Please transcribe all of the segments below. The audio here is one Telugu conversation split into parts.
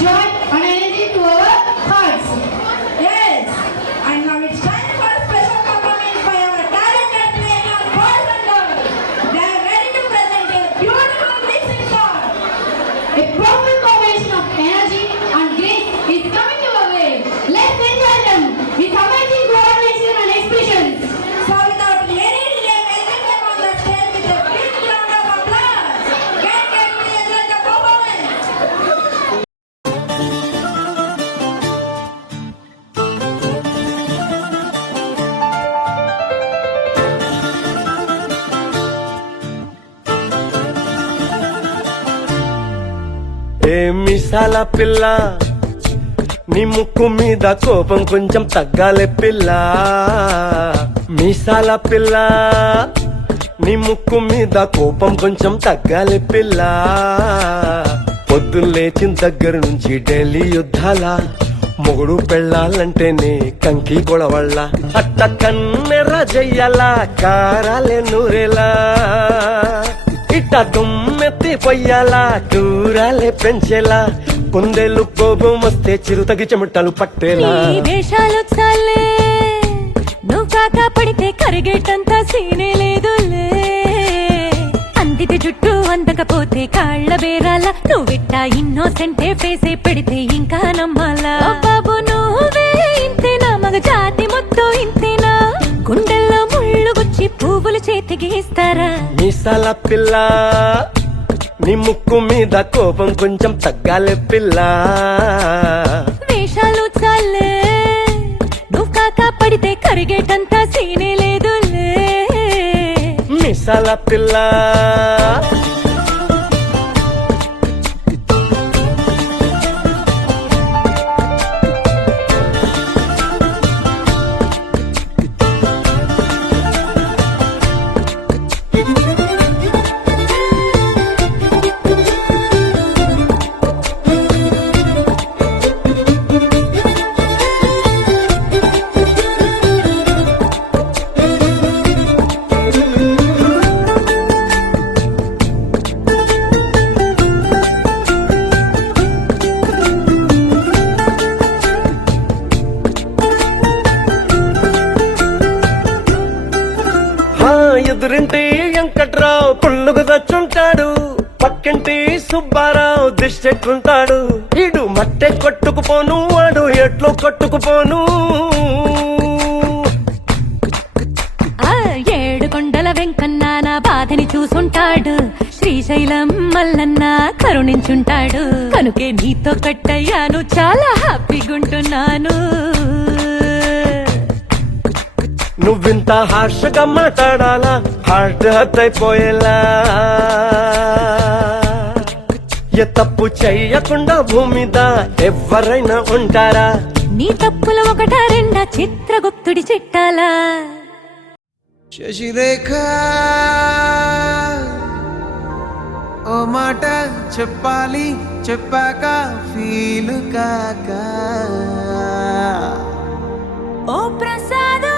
joy and energy to our hearts. Yes, and now it's time for a special performance by our talented players, boys and girls. They are ready to present a beautiful mixing song. A perfect combination of energy and grace is coming your way. Let's enjoy them with amazing coordination and expressions. So without any delay, welcome them on the stage with a big round of applause. Get ready to enjoy the performance. ఏ మిసాల పిల్ల నీ ముక్కు మీద కోపం కొంచెం తగ్గాలే పిల్ల. మీసాల పిల్ల నీ ముక్కు మీద కోపం కొంచెం తగ్గాలే పిల్ల. పొద్దున్న లేచిన దగ్గర నుంచి ఢిల్లీ యుద్ధాల మొగుడు పెళ్ళాలంటేనే కంకి గొడవళ్ళ. అట్ట కన్నెర్ర చెయ్యాల కారాలే నూరేలా, ఇట్ట దుమ్మెత్తి పొయ్యాలా దూరాలే పెంచేలా. కుందేలు కోపం వస్తే చిరుతగి చెమటలు పట్టేలా. నీ వేషాలు చాలే, నువ్వు కాక పడితే కరిగేటంత సీనే లేదులే. అందిది జుట్టు అందకపోతే కాళ్ళ బేరాల, నువ్విట్టా ఇన్నోసెంటే ఫేసే పెడితే ఇంకా నమ్మాలా. బాబు నువ్వే ఇంతేనా, మగ జాతి మొత్తం ఇంతేనా, గుండెల్లో ముళ్ళు గుచ్చి పువ్వులు చేతికి ఇస్తారా. మీసాల పిల్ల నీ ముక్కు మీద కోపం కొంచెం తగ్గాలే పిల్ల. వేషాలు చాలే, నువ్వు కాక పడితే కరిగేటంత సీనే లేదులే. మీసాల పిల్ల ఎదురింటి వెంకట్రావు పుల్లుకు దచ్చుంటాడు, పక్కింటి సుబ్బారావు దిష్టెట్లుంటాడు. ఇడు మట్టె కొట్టుకుపోను వాడు ఎట్లు కొట్టుకుపోను. ఏడు కొండల వెంకన్న నా బాధని చూసుంటాడు, శ్రీశైలం మల్లన్న కరుణించుంటాడు. కనుకే నీతో కట్టయ్యాను, చాలా హ్యాపీగుంటున్నాను. నువ్వింత హార్షగా మాట్లాడాలా, హార్ట్ హర్ట్ అయిపోయేలా. ఏ తప్పు చెయ్యకుండా భూమిద ఎవరైనా ఉంటారా. నీ తప్పులు ఒకటా రెండా, చిత్రగుప్తుడి చిట్టాలా. శశిరేఖ ఓ మాట చెప్పాలి, చెప్పాక ఫీలు కాక. ఓ ప్రసాద్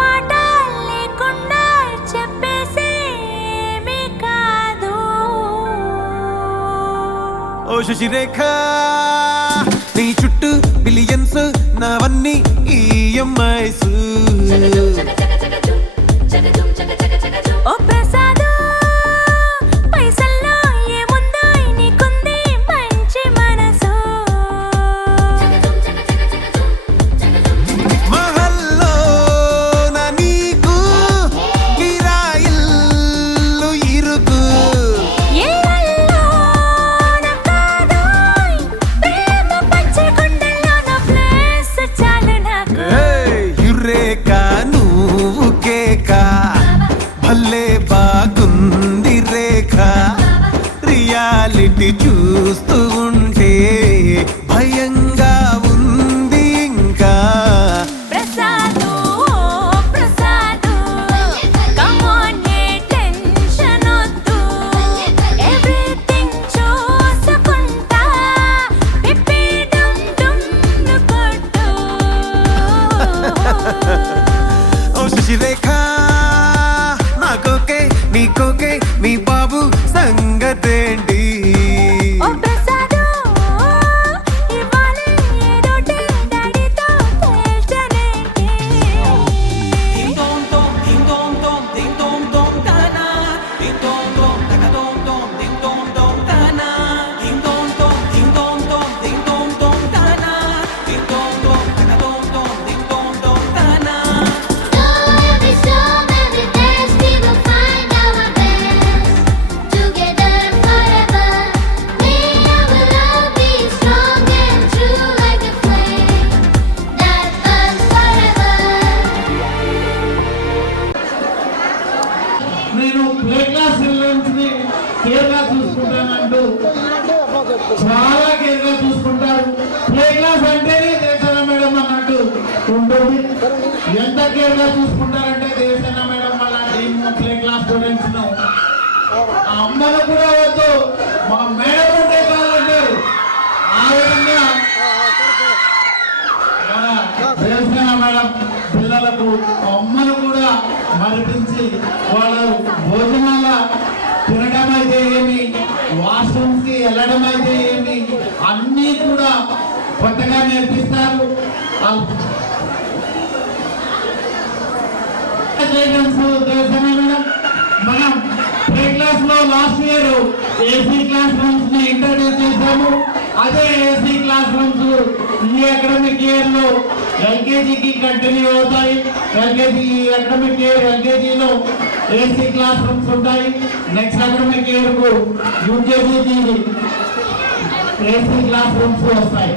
మాట లేకుండా చెప్పేసేమీ కాదు. ఓ శశిరేఖ నీ చుట్టూ బిలియన్స్, నావన్నీ ఈఎంఐస్. ఓ ప్రసాద్ పైసల్లో ఏముందో నీకుంది మంచి మనసు. మహల్లో నా నీకు కిరాయిల్లు ఇరుకు. ఏళ్ళల్లో నా కాదోయ్, ప్రేమ పంచే గుండెల్లో నా ప్లేస్ చాలు నాకు. యురేక నువ్వు కేక కేర్గా చూసుకుంటానంటూ చాలా కేర్గా చూసుకుంటారు. ప్లే క్లాస్ అంటేనే దేశన మేడం అన్నట్టు ఉంటుంది. ఎంత కేర్గా చూసుకుంటారంటే దేశన మేడం వల్ల టీమ్ ప్లే క్లాస్ స్టూడెంట్స్ ను అమ్మను కూడా వద్దు, మా మేడం ఉంటే కాదంటే ఆ విధంగా దేశన మేడం పిల్లలకు అమ్మను కూడా మరిపించి వాళ్ళు భోజనాల తినడం అయితే ఏమి, వాష్రూమ్స్ కి వెళ్ళడం అయితే ఏమి, అన్నీ కూడా కొత్తగా నేర్పిస్తారు. మనం ప్లే క్లాస్ లో last year AC classrooms ని ఇంట్రడ్యూస్ చేశాము. అదే ఏసీ క్లాస్ రూమ్స్ ఈ అకాడమిక్ ఇయర్ లో ఎల్కేజీకి కంటిన్యూ అవుతాయి. అకాడమిక్ ఇయర్ ఎల్కేజీలో ఏసీ క్లాస్ రూమ్స్ ఉంటాయి. నెక్స్ట్ అకాడమిక్ ఇయర్ కు యూకేజీకి ఏసీ క్లాస్ రూమ్స్ వస్తాయి.